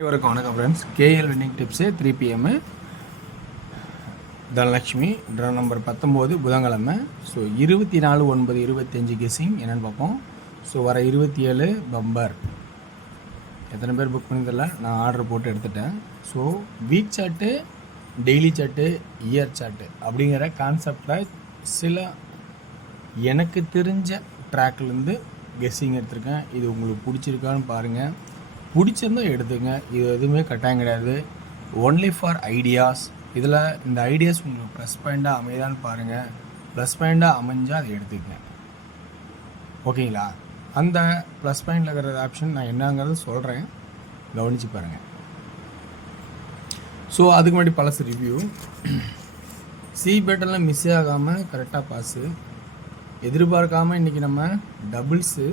அனைவருக்கும் வணக்கம் friends. KL winning tips 3 PM Dhanalakshmi draw number 19 புதன்கிழமை. ஸோ 24/9/25 கெஸ்ஸிங் என்னென்னு பார்ப்போம். ஸோ வர 27 பம்பர் எத்தனை பேர் புக் பண்ணி தெரியல, நான் ஆர்டர் போட்டு எடுத்துட்டேன். So week chart, daily chart, year chart அப்படிங்கிற கான்செப்டில் சில எனக்கு தெரிஞ்ச ட்ராக்லேருந்து கெஸ்ஸிங் எடுத்திருக்கேன். இது உங்களுக்கு பிடிச்சிருக்கான்னு பாருங்கள். பிடிச்சிருந்தா எடுத்துங்க. இது எதுவுமே கட்டாயம் கிடையாது. Only for ideas. இதில் இந்த ஐடியாஸ் உங்களுக்கு ப்ளஸ் பாயிண்ட்டாக அமைதான்னு பாருங்கள். ப்ளஸ் பாயிண்ட்டாக அமைஞ்சால் அதை எடுத்துக்கங்க. ஓகேங்களா? அந்த ப்ளஸ் பாயிண்டில் இருக்கிற ஆப்ஷன் நான் என்னங்கிறது சொல்கிறேன், கவனித்து பாருங்கள். ஸோ அதுக்கு முன்னாடி பழசு ரிவ்யூ. சி பேட்டெல்லாம் மிஸ் ஆகாமல் கரெக்டாக பாஸு. எதிர்பார்க்காமல் இன்றைக்கி நம்ம டபுள்ஸு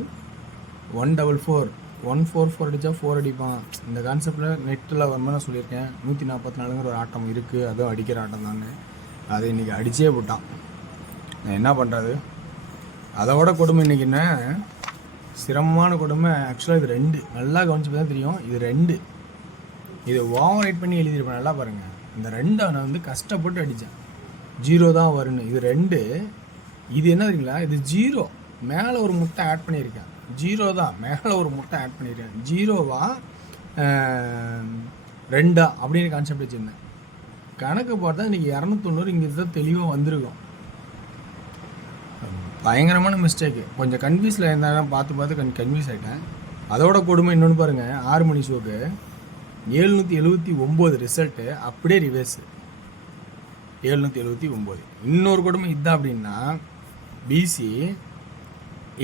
144 144 அடித்தா 4 அடிப்பான். இந்த கான்செப்டில் நெட்டில் வரும்போது நான் சொல்லியிருக்கேன். 144ங்கிற ஒரு ஆட்டம் இருக்குது, அதுவும் அடிக்கிற ஆட்டம் தான். அதை இன்றைக்கி அடித்தே போட்டான். நான் என்ன பண்ணுறது? அதோட கொடுமை இன்றைக்கி என்ன சிரமமான கொடுமை. ஆக்சுவலாக இது 2 நல்லா கவனிச்சு தான் தெரியும். இது 2 இது ஓவர் ரைட் பண்ணி எழுதியிருப்பேன். நல்லா பாருங்கள். இந்த 2 நான் வந்து கஷ்டப்பட்டு அடித்தேன். 0 தான் வரும்னு. இது 2. இது என்ன தெரியுங்களா? இது 0 மேலே ஒரு முட்டை ஆட் பண்ணியிருக்கேன். 0 தான் மேலே ஒரு முட்டை ஆட் பண்ணியிருக்கேன். 0வா 2 அப்படின்னு கான்செப்ட் வச்சுருந்தேன். கணக்கு பார்த்தா இன்றைக்கி 290 இங்கே தான் தெளிவாக வந்திருக்கும். பயங்கரமான மிஸ்டேக்கு. கொஞ்சம் கன்ஃபியூஸில் இருந்தாலும் பார்த்து கன்ஃபியூஸ் ஆகிட்டேன். அதோட கொடுமை இன்னொன்று பாருங்கள். 6 மணி ஷோக்கு 779 ரிசல்ட்டு அப்படியே ரிவர்ஸு 779. இன்னொரு கொடுமை இதுதான். அப்படின்னா பிசி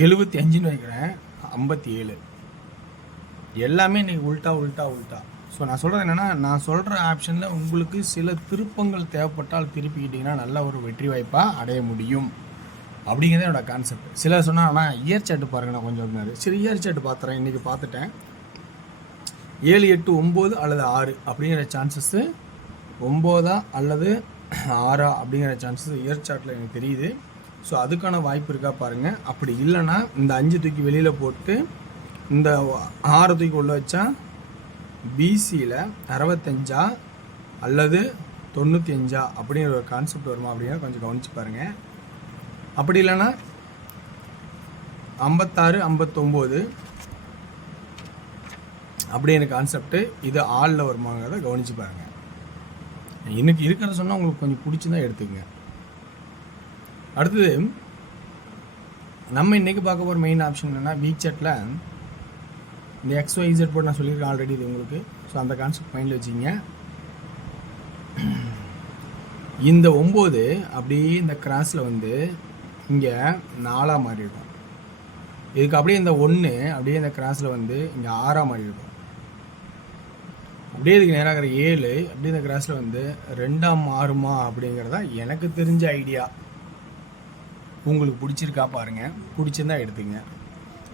75ன்னு வைக்கிறேன், 57. எல்லாமே இன்றைக்கி உல்ட்டா. ஸோ நான் சொல்கிறது என்னென்னா, நான் சொல்கிற ஆப்ஷனில் உங்களுக்கு சில திருப்பங்கள் தேவைப்பட்டால் திருப்பிக்கிட்டிங்கன்னா நல்ல ஒரு வெற்றி வாய்ப்பாக அடைய முடியும் அப்படிங்கிறத என்னோடய கான்செப்ட். சிலர் சொன்னால் ஆனால் இயர் சார்ட்டு பாருங்கள், நான் கொஞ்சம் இருந்தார். சரி, இயர் சார்ட்டு பார்த்துறேன். இன்றைக்கி பார்த்துட்டேன். 7, 8, 9 அல்லது 6 அப்படிங்கிற சான்சஸ்ஸு 9 அல்லது 6 அப்படிங்கிற சான்சஸ் இயர் சார்ட்டில் எனக்கு தெரியுது. ஸோ அதுக்கான வாய்ப்பு இருக்கா பாருங்கள். அப்படி இல்லைன்னா இந்த 5 தூக்கி வெளியில் போட்டு இந்த 6 தூக்கி உள்ள வச்சா பிசியில் 65 அல்லது 95 அப்படிங்கிற ஒரு கான்செப்ட் வருமா அப்படிங்கிற கொஞ்சம் கவனித்து பாருங்கள். அப்படி இல்லைன்னா 56, 59 அப்படிங்கிற கான்செப்ட்டு இது ஆளில் வருமாங்கிறத கவனித்து பாருங்கள். இன்னைக்கு இருக்கிறத சொன்னால் உங்களுக்கு கொஞ்சம் பிடிச்சிருந்தா எடுத்துக்கங்க. அடுத்தது நம்ம இன்றைக்கி பார்க்க போகிற மெயின் ஆப்ஷன் என்னென்னா, வீக் சார்ட்டில் இந்த XYZ போட்டு நான் சொல்லியிருக்கேன் ஆல்ரெடி இது உங்களுக்கு. ஸோ அந்த கான்செப்ட் மைண்டில் வச்சுக்கிங்க. இந்த 9 அப்படியே இந்த கிராஸில் வந்து இங்கே 4 மாறிடும். இதுக்கு அப்படியே இந்த 1 அப்படியே இந்த கிராஸில் வந்து இங்கே 6 மாறிடும். அப்படியே இதுக்கு நேராக 7 அப்படியே இந்த கிராஸில் வந்து 2 மாறுமா அப்படிங்கிறதா எனக்கு தெரிஞ்ச ஐடியா. உங்களுக்கு பிடிச்சிருக்கா பாருங்கள். பிடிச்சிருந்தா எடுத்துங்க.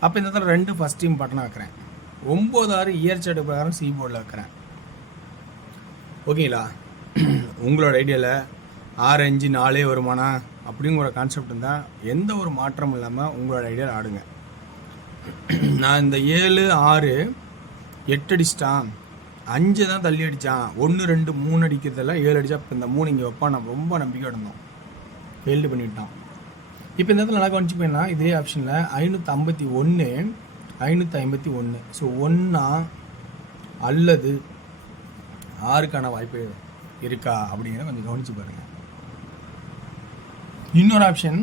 அப்போ இந்த இடத்துல 2 ஃபஸ்ட் டீம் பட்டனாக வைக்கிறேன். 9, 6 இயர் சார்ட் பிரகாரம் சி போர்டில் வைக்கிறேன். ஓகேங்களா? உங்களோட ஐடியாவில் 6, 5, 4 வருமானா அப்படிங்கிற கான்செப்ட் இருந்தால் எந்த ஒரு மாற்றம் இல்லாமல் உங்களோட ஐடியாவில் ஆடுங்க. நான் இந்த 7, 6, 8 அடிச்சிட்டான், 5 தான் தள்ளி அடித்தான், 1, 2, 3 அடிக்கிறதெல்லாம் 7 அடித்தா இப்போ இந்த 3 இங்கே வைப்பான். நான் ரொம்ப நம்பிக்கை இருந்தோம், ஃபெயில்டு பண்ணிவிட்டான். இப்போ இந்த இடத்துல நல்லா கவனிச்சு போயின்னா இதே ஆப்ஷனில் 551, 551. ஸோ 1 அல்லது 6க்கான வாய்ப்பு இருக்கா அப்படிங்கிறத கொஞ்சம் கவனிச்சு பாருங்கள். இன்னொரு ஆப்ஷன்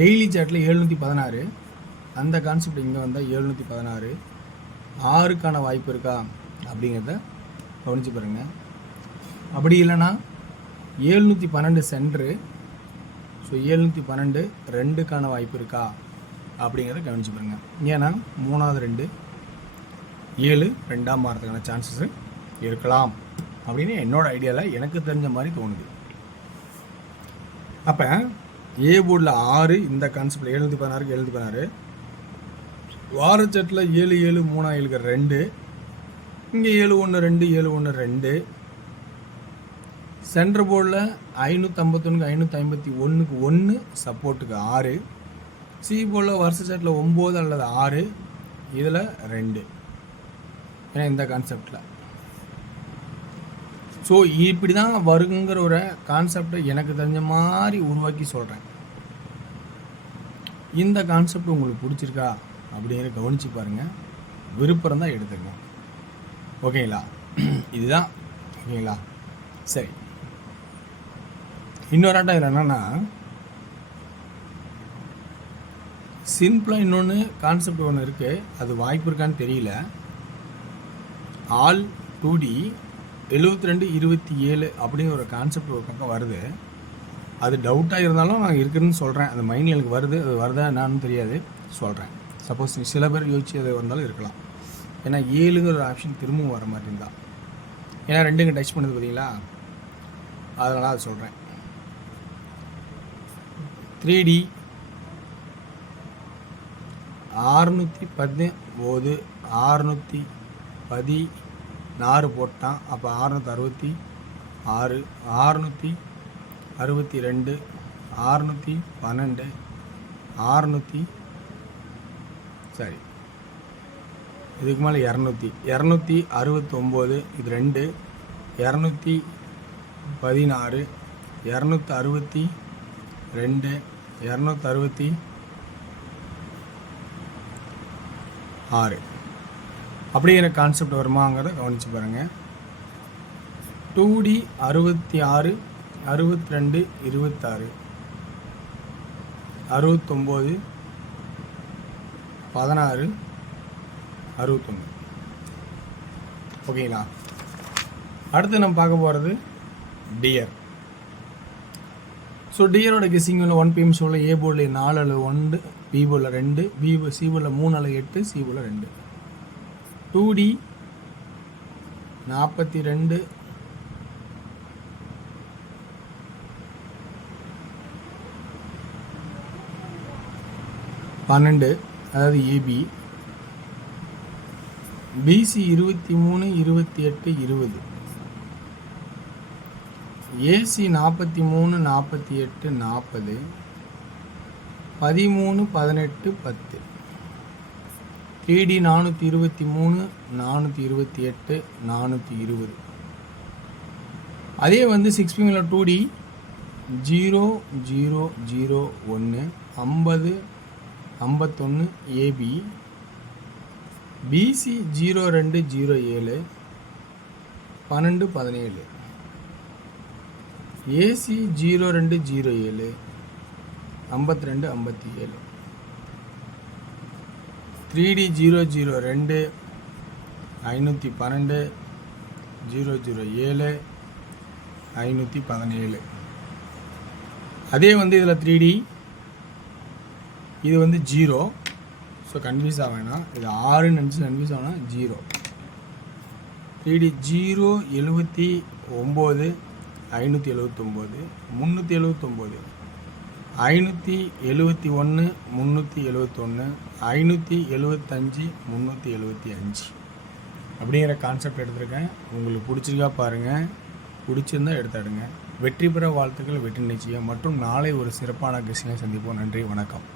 டெய்லி சார்ட்டில் 716. அந்த கான்செப்ட் இங்கே வந்தால் 716 6க்கான வாய்ப்பு இருக்கா அப்படிங்கிறத கவனிச்சு பாருங்கள். அப்படி இல்லைன்னா 712 சென்ட்ரு. ஸோ 712 2க்கான வாய்ப்பு இருக்கா அப்படிங்கிறத கவனிச்சு பாருங்கள். ஏன்னா 3வது 2 7 2 மாறதுக்கான சான்சஸ் இருக்கலாம் அப்படின்னு என்னோடய ஐடியாவில் எனக்கு தெரிஞ்ச மாதிரி தோணுது. அப்போ ஏ போர்டில் 6 இந்த கான்செப்டில் 716க்கு 716, வாரச்சட்டில் 7, 7, 3 7 2, இங்கே 712 712, சென்டர் போர்டில் 551 551க்கு 1 சப்போர்ட்டுக்கு 6, சி போர்டில் வருஷ சாட்டில் 9 அல்லது 6, இதில் 2. ஏன்னா இந்த கான்செப்டில். ஸோ இப்படி தான் வருங்கிற ஒரு கான்செப்டை எனக்கு தெரிஞ்ச மாதிரி உருவாக்கி சொல்கிறேன். இந்த கான்செப்ட் உங்களுக்கு பிடிச்சிருக்கா அப்படிங்கிற கவனித்து பாருங்கள். விருப்பம் தான் எடுத்துங்க. ஓகேங்களா? இதுதான். ஓகேங்களா? சரி, இன்னொரு ஆட்டம் இதில் என்னென்னா, சிம்பிளாக இன்னொன்று கான்செப்ட் ஒன்று இருக்குது. அது வாய்ப்பு இருக்கான்னு தெரியல. ஆல் 2D 7227 அப்படிங்கிற ஒரு கான்செப்ட் ஒரு பக்கம் வருது. அது டவுட்டாக இருந்தாலும் நான் இருக்குதுன்னு சொல்கிறேன். அந்த மைண்டில் எனக்கு வருது. அது வருதா என்னான்னு தெரியாது, சொல்கிறேன். சப்போஸ் சில பேர் யோசிச்சு அது வந்தாலும் இருக்கலாம். ஏன்னா 7ங்கிற ஒரு ஆப்ஷன் திரும்பவும் வர மாட்டேங்குதா. ஏன்னா 2ங்க டச் பண்ணுது பார்த்தீங்களா, அதனால் அது சொல்கிறேன். 3D 619 616 போட்டான். அப்போ 666 662 612 600 சரி, இதுக்கு மேலே 269 இது 2 216 262 266 அப்படிங்கிற கான்செப்ட் வருமாங்கிறத கவனித்து பாருங்கள். 2D 66 62 26 69 16 69. ஓகேங்களா? அடுத்து நம்ம பார்க்க போகிறது டியர். ஸோ டியரோட கெஸ்ஸிங் உள்ள 1 PM ஷோவில் ஏ போர்டில் 4 அல்லது 1, பி போர்டில் 2, சி போர்டில் 3 அல்லது 8, சி போர்டில் 2. 2D 42 12 அதாவது ஏபி, பிசி 23 28 20, ஏசி 43 48 40, 13 18 10, 3D 423 428 420. அதே வந்து 6 PMல 2D 0 0 0 1 50 51 AB, PC 02 07 12 17, AC 02 07 52 57, 3D 002 512 007 517. அதே வந்து இதில் 3D இது வந்து 0. ஸோ கன்ஃபியூஸ் ஆக வேணாம். இது 6ன்னு நினச்சி கன்ஃபியூஸ் ஆகணும். 0 3D 0 79 579 379 571 371 575 375 அப்படிங்கிற கான்செப்ட் எடுத்திருக்கேன். உங்களுக்கு பிடிச்சிருக்கா பாருங்கள். பிடிச்சிருந்தா எடுத்தாடுங்க. வெற்றி பெற வாழ்த்துக்கள். வெற்றி நிச்சயம். மற்றும் நாளை ஒரு சிறப்பான கெஸ்டினை சந்திப்போம். நன்றி, வணக்கம்.